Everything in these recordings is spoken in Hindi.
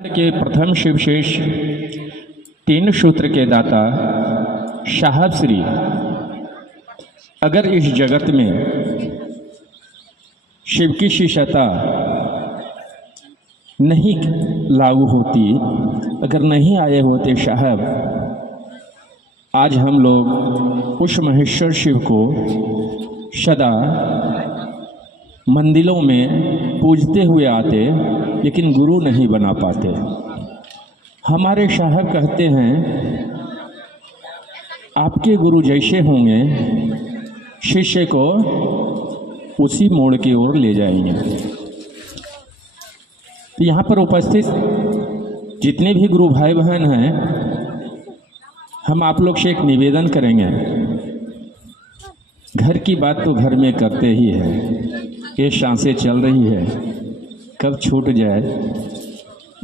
के प्रथम शिवशेष तीन सूत्र के दाता साहब श्री अगर इस जगत में शिव की शिष्यता नहीं लागू होती, अगर नहीं आए होते साहब, आज हम लोग उस महेश्वर शिव को सदा मंदिरों में पूजते हुए आते, लेकिन गुरु नहीं बना पाते। हमारे साहब कहते हैं आपके गुरु जैसे होंगे शिष्य को उसी मोड़ की ओर ले जाएंगे। तो यहाँ पर उपस्थित जितने भी गुरु भाई बहन हैं, हम आप लोग से एक निवेदन करेंगे। घर की बात तो घर में करते ही है, ये सांसें चल रही है, कब छूट जाए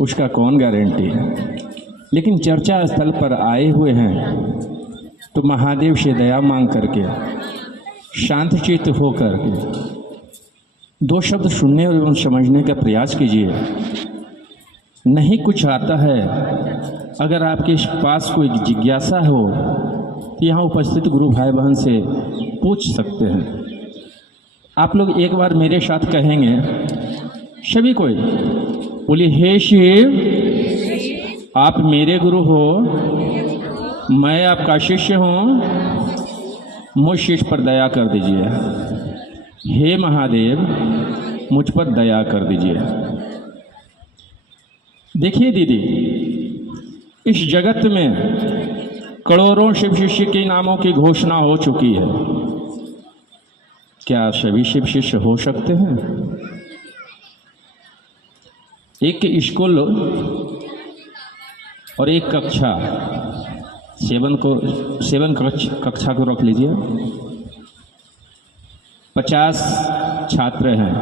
उसका कौन गारंटी। लेकिन चर्चा स्थल पर आए हुए हैं तो महादेव से दया मांग करके शांत चित्त होकर के दो शब्द सुनने एवं समझने का प्रयास कीजिए। नहीं कुछ आता है, अगर आपके पास कोई जिज्ञासा हो तो यहाँ उपस्थित गुरु भाई बहन से पूछ सकते हैं। आप लोग एक बार मेरे साथ कहेंगे, सभी कोई बोलिए, हे शिव आप मेरे गुरु हो, मैं आपका शिष्य हूँ, मुझ शिष्य पर दया कर दीजिए। हे महादेव मुझ पर दया कर दीजिए। देखिए दीदी, इस जगत में करोड़ों शिव शिष्य के नामों की घोषणा हो चुकी है। क्या सभी शिव शिष्य हो सकते हैं? एक स्कूल और एक कक्षा, सेवन कक्षा को रख लीजिए, 50 छात्र हैं।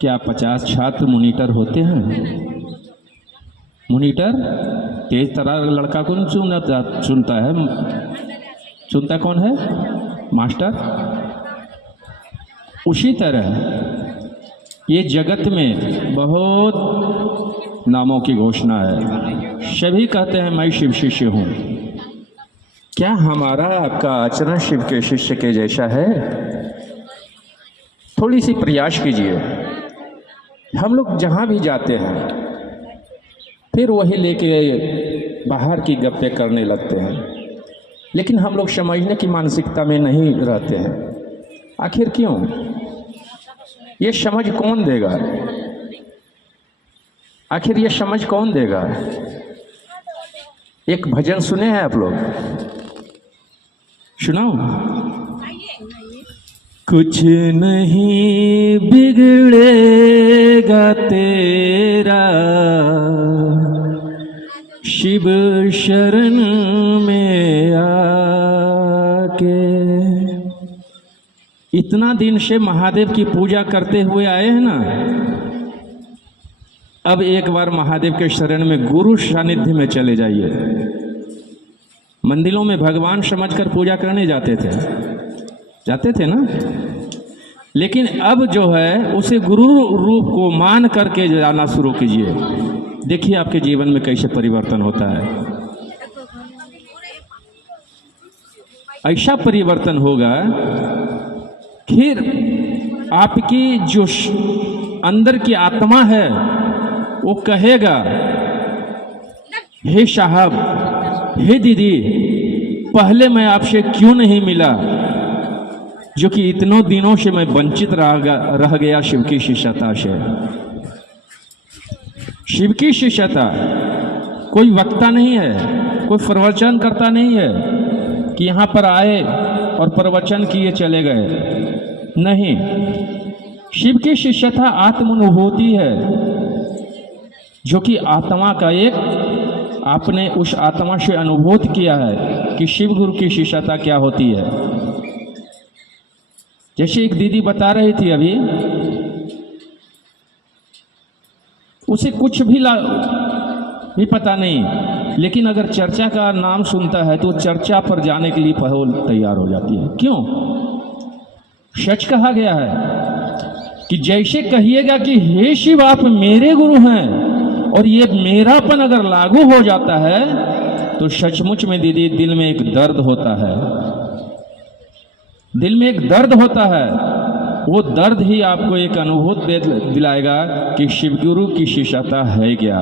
क्या 50 छात्र मॉनिटर होते हैं? मॉनिटर तेज तरह लड़का कौन चुनता है? चुनता कौन है? मास्टर। उसी तरह ये जगत में बहुत नामों की घोषणा है, सभी कहते हैं मैं शिव शिष्य हूँ। क्या हमारा आपका आचरण शिव के शिष्य के जैसा है? थोड़ी सी प्रयास कीजिए। हम लोग जहाँ भी जाते हैं फिर वही लेके बाहर की गप्पे करने लगते हैं, लेकिन हम लोग समझने की मानसिकता में नहीं रहते हैं। आखिर क्यों? ये समझ कौन देगा? आखिर ये समझ कौन देगा? एक भजन सुने हैं आप लोग? सुनाओ। कुछ नहीं बिगड़ेगा तेरा शिव शरण में आके। इतना दिन से महादेव की पूजा करते हुए आए हैं ना, अब एक बार महादेव के शरण में गुरु सानिध्य में चले जाइए। मंदिरों में भगवान समझकर पूजा करने जाते थे ना, लेकिन अब जो है उसे गुरु रूप को मान करके जाना शुरू कीजिए। देखिए आपके जीवन में कैसे परिवर्तन होता है। ऐसा परिवर्तन होगा, फिर आपकी जो अंदर की आत्मा है वो कहेगा, हे साहब, हे दीदी, पहले मैं आपसे क्यों नहीं मिला, जो कि इतनों दिनों से मैं वंचित रह गया शिव की शिष्यता से। शिव की शिष्यता कोई वक्ता नहीं है, कोई प्रवचन करता नहीं है कि यहाँ पर आए और प्रवचन किए चले गए। नहीं, शिव की शिष्यता आत्मानुभूति है, जो कि आत्मा का एक, आपने उस आत्मा से अनुभूत किया है कि शिव गुरु की शिष्यता क्या होती है। जैसे एक दीदी बता रही थी अभी, उसे कुछ भी पता नहीं, लेकिन अगर चर्चा का नाम सुनता है तो चर्चा पर जाने के लिए पहल तैयार हो जाती है। क्यों? सच कहा गया है कि जैसे कहिएगा कि हे शिव आप मेरे गुरु हैं, और ये मेरापन अगर लागू हो जाता है तो सचमुच में दीदी दिल में एक दर्द होता है, दिल में एक दर्द होता है। वो दर्द ही आपको एक अनुभूति दिलाएगा कि शिवगुरु की शिष्यता है क्या।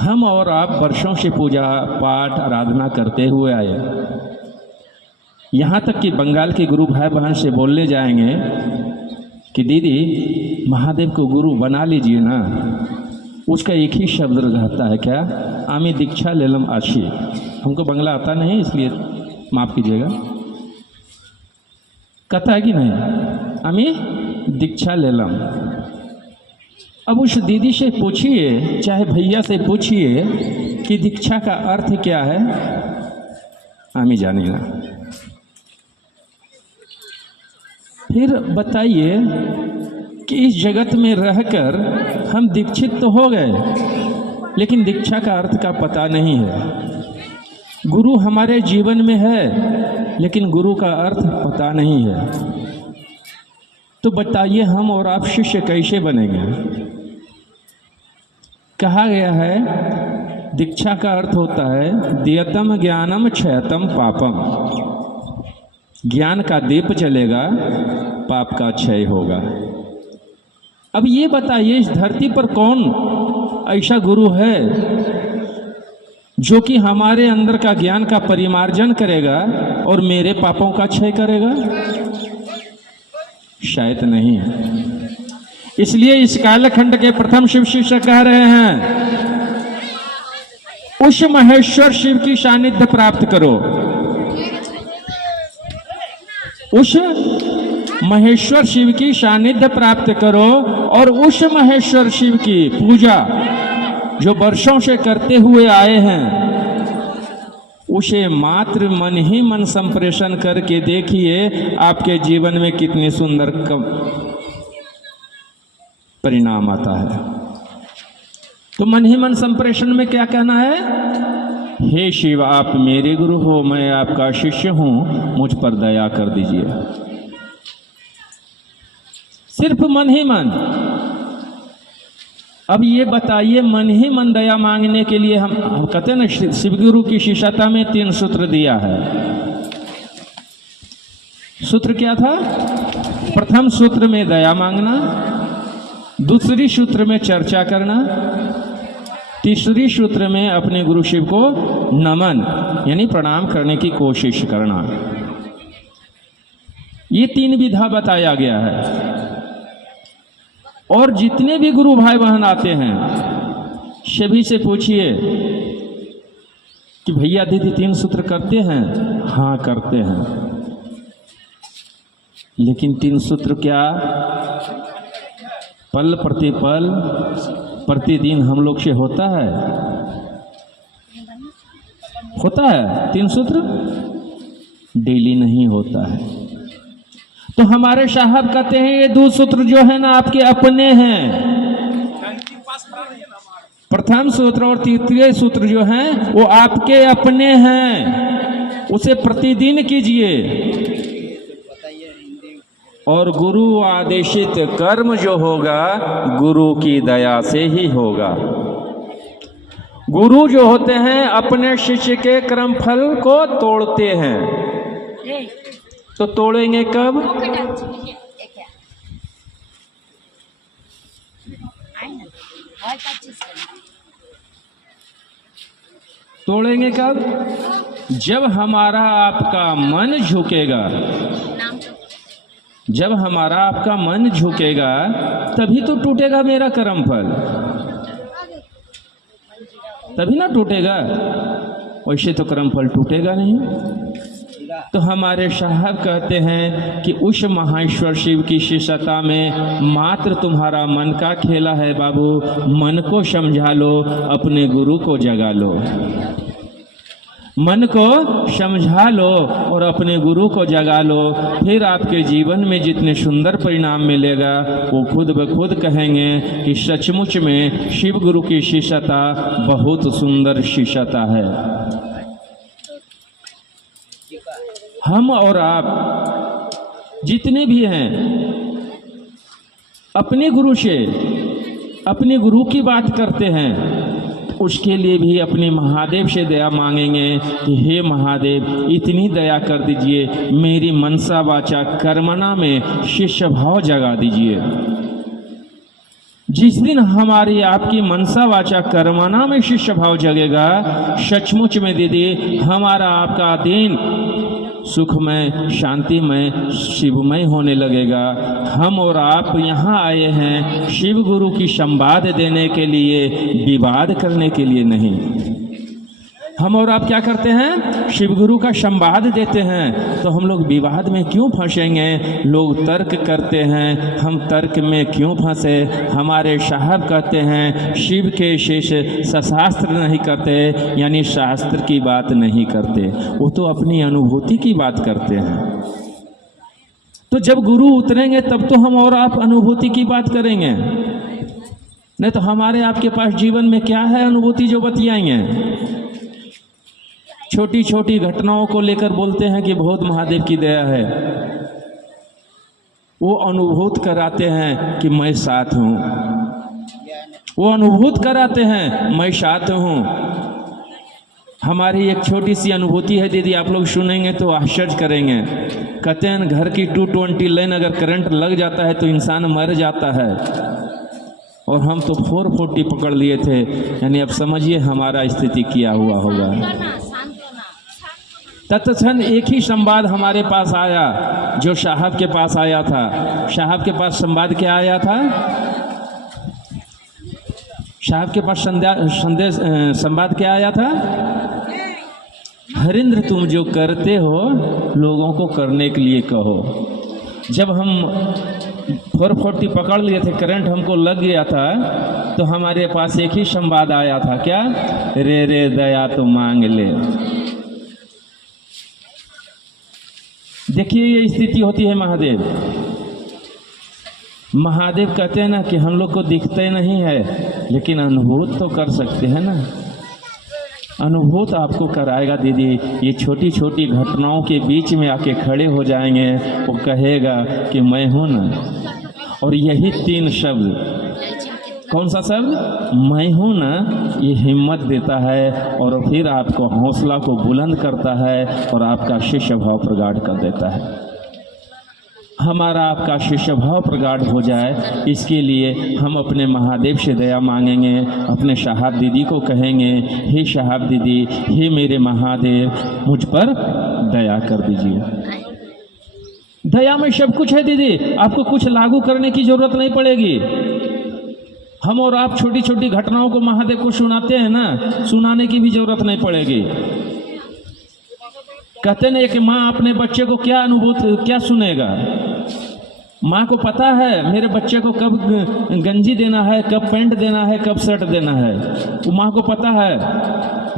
हम और आप वर्षों से पूजा पाठ आराधना करते हुए आए, यहाँ तक कि बंगाल के गुरु भाई बहन से बोलने जाएंगे कि दीदी महादेव को गुरु बना लीजिए ना, उसका एक ही शब्द रहता है, क्या? आमी दीक्षा लेलम आशी। हमको बंगला आता नहीं इसलिए माफ़ कीजिएगा, कहता है कि नहीं, आमी दीक्षा लेलम। अब उस दीदी से पूछिए, चाहे भैया से पूछिए कि दीक्षा का अर्थ क्या है, आमी जानेगा। फिर बताइए कि इस जगत में रहकर हम दीक्षित तो हो गए, लेकिन दीक्षा का अर्थ का पता नहीं है। गुरु हमारे जीवन में है, लेकिन गुरु का अर्थ पता नहीं है। तो बताइए हम और आप शिष्य कैसे बनेंगे? कहा गया है दीक्षा का अर्थ होता है दियतम ज्ञानम क्षयतम पापम। ज्ञान का दीप जलेगा, पाप का क्षय होगा। अब ये बताइए इस धरती पर कौन ऐसा गुरु है जो कि हमारे अंदर का ज्ञान का परिमार्जन करेगा और मेरे पापों का क्षय करेगा? शायद नहीं है। इसलिए इस कालखंड के प्रथम शिव शिष्य कह रहे हैं उस महेश्वर शिव की सानिध्य प्राप्त करो, उस महेश्वर शिव की सानिध्य प्राप्त करो और उस महेश्वर शिव की पूजा जो वर्षों से करते हुए आए हैं उसे मात्र मन ही मन संप्रेषण करके देखिए आपके जीवन में कितने सुंदर परिणाम आता है। तो मन ही मन संप्रेषण में क्या कहना है? हे शिव, आप मेरे गुरु हो, मैं आपका शिष्य हूं, मुझ पर दया कर दीजिए। सिर्फ मन ही मन। अब ये बताइए मन ही मन दया मांगने के लिए हम कहते हैं ना, शिवगुरु की शिष्यता में 3 सूत्र दिया है। सूत्र क्या था? प्रथम सूत्र में दया मांगना, दूसरी सूत्र में चर्चा करना, तीसरी सूत्र में अपने गुरु शिव को नमन यानी प्रणाम करने की कोशिश करना। ये 3 विधा बताया गया है। और जितने भी गुरु भाई बहन आते हैं सभी से पूछिए कि भैया दीदी 3 सूत्र करते हैं? हाँ करते हैं। लेकिन 3 सूत्र क्या पल प्रतिपल प्रतिदिन हम लोग से होता है? होता है 3 सूत्र? डेली नहीं होता है। तो हमारे साहब कहते हैं ये 2 सूत्र जो है ना आपके अपने हैं। प्रथम सूत्र और तृतीय सूत्र जो हैं वो आपके अपने हैं, उसे प्रतिदिन कीजिए। और गुरु आदेशित कर्म जो होगा गुरु की दया से ही होगा। गुरु जो होते हैं अपने शिष्य के कर्म फल को तोड़ते हैं। तो तोड़ेंगे कब? तोड़ेंगे कब? जब हमारा आपका मन झुकेगा। जब हमारा आपका मन झुकेगा तभी तो टूटेगा मेरा कर्म फल, तभी ना टूटेगा, वैसे तो कर्म फल टूटेगा नहीं। तो हमारे साहब कहते हैं कि उस महाईश्वर शिव की शिष्यता में मात्र तुम्हारा मन का खेला है बाबू। मन को समझा लो, अपने गुरु को जगा लो। मन को समझा लो और अपने गुरु को जगा लो, फिर आपके जीवन में जितने सुंदर परिणाम मिलेगा वो खुद ब खुद कहेंगे कि सचमुच में शिव गुरु की शिष्यता बहुत सुंदर शिष्यता है। हम और आप जितने भी हैं अपने गुरु से अपने गुरु की बात करते हैं, उसके लिए भी अपने महादेव से दया मांगेंगे कि हे महादेव इतनी दया कर दीजिए, मेरी मनसा वाचा कर्मणा में शिष्य भाव जगा दीजिए। जिस दिन हमारी आपकी मनसा वाचा कर्मणा में शिष्य भाव जगेगा, सचमुच में दीदी हमारा आपका दिन सुखमय, शांतिमय, शिवमय होने लगेगा। हम और आप यहाँ आए हैं शिव गुरु की संवाद देने के लिए, विवाद करने के लिए नहीं। हम और आप क्या करते हैं? शिव गुरु का संवाद देते हैं, तो हम लोग विवाद में क्यों फंसेंगे? लोग तर्क करते हैं, हम तर्क में क्यों फंसे? हमारे साहब कहते हैं शिव के शेष शास्त्र नहीं करते, यानी शास्त्र की बात नहीं करते, वो तो अपनी अनुभूति की बात करते हैं। तो जब गुरु उतरेंगे तब तो हम और आप अनुभूति की बात करेंगे, नहीं तो हमारे आपके पास जीवन में क्या है अनुभूति जो बतियाएंगे? छोटी छोटी घटनाओं को लेकर बोलते हैं कि बहुत महादेव की दया है, वो अनुभूत कराते हैं कि मैं साथ हूँ, वो अनुभूत कराते हैं मैं साथ हूँ। हमारी एक छोटी सी अनुभूति है दीदी, आप लोग सुनेंगे तो आश्चर्य करेंगे। कहते हैं घर की 220 लाइन अगर करंट लग जाता है तो इंसान मर जाता है, और हम तो 440 पकड़ लिए थे, यानी अब समझिए हमारा स्थिति क्या हुआ होगा। तत्क्षण एक ही संवाद हमारे पास आया जो साहब के पास आया था। साहब के पास संवाद क्या आया था? साहब के पास संदेश संवाद क्या आया था? हरिंद्र तुम जो करते हो लोगों को करने के लिए कहो। जब हम 440 पकड़ लिए थे, करंट हमको लग गया था, तो हमारे पास एक ही संवाद आया था, क्या? रे रे दया तो मांग ले। देखिए ये स्थिति होती है महादेव। महादेव कहते हैं ना कि हम लोग को दिखते नहीं है, लेकिन अनुभूत तो कर सकते हैं ना। अनुभूत आपको कराएगा दीदी। ये छोटी छोटी घटनाओं के बीच में आके खड़े हो जाएंगे, वो कहेगा कि मैं हूँ ना। और यही 3 शब्द, कौन सा शब्द? मैं हूँ ना, ये हिम्मत देता है और फिर आपको हौसला को बुलंद करता है और आपका शिष्य भाव प्रगाढ़ कर देता है। हमारा आपका शिष्य भाव प्रगाढ़ हो जाए, इसके लिए हम अपने महादेव से दया मांगेंगे। अपने साहब दीदी को कहेंगे, हे साहब दीदी, हे मेरे महादेव, मुझ पर दया कर दीजिए। दया में सब कुछ है दीदी, आपको कुछ लागू करने की जरूरत नहीं पड़ेगी। हम और आप छोटी छोटी घटनाओं को महादेव को सुनाते हैं ना, सुनाने की भी जरूरत नहीं पड़ेगी। कहते नहीं कि माँ अपने बच्चे को क्या सुनेगा? माँ को पता है मेरे बच्चे को कब गंजी देना है, कब पैंट देना है, कब शर्ट देना है, वो माँ को पता है।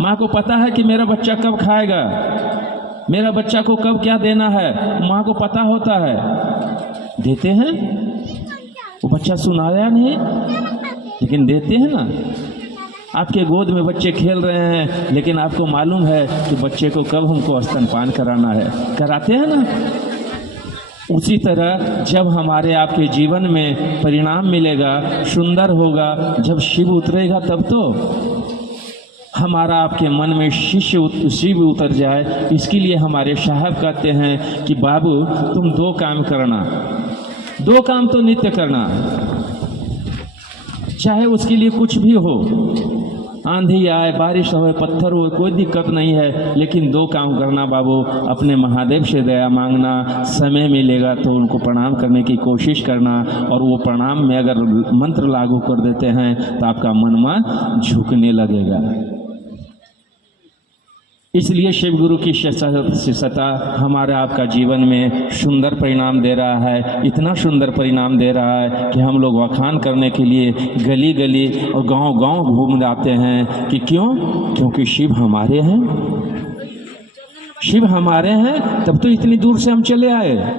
माँ को पता है कि मेरा बच्चा कब खाएगा, मेरा बच्चा को कब क्या देना है, माँ को पता होता है। देते हैं, वो बच्चा सुनाया नहीं, लेकिन देते हैं ना। आपके गोद में बच्चे खेल रहे हैं, लेकिन आपको मालूम है कि बच्चे को कब हमको स्तनपान कराना है, कराते हैं ना। उसी तरह जब हमारे आपके जीवन में परिणाम मिलेगा, सुंदर होगा, जब शिव उतरेगा तब तो हमारा आपके मन में शिव उतर जाए। इसके लिए हमारे साहब कहते हैं कि बाबू तुम 2 काम करना, 2 काम तो नित्य करना, चाहे उसके लिए कुछ भी हो, आंधी आए, बारिश हो, पत्थर हो, कोई दिक्कत नहीं है, लेकिन 2 काम करना बाबू। अपने महादेव से दया मांगना, समय मिलेगा तो उनको प्रणाम करने की कोशिश करना, और वो प्रणाम में अगर मंत्र लागू कर देते हैं तो आपका मन झुकने लगेगा। इसलिए शिव गुरु की शिष्यता हमारे आपका जीवन में सुंदर परिणाम दे रहा है। इतना सुंदर परिणाम दे रहा है कि हम लोग वखान करने के लिए गली गली और गांव गांव घूम जाते हैं कि क्यों? क्योंकि शिव हमारे हैं। शिव हमारे हैं, तब तो इतनी दूर से हम चले आए।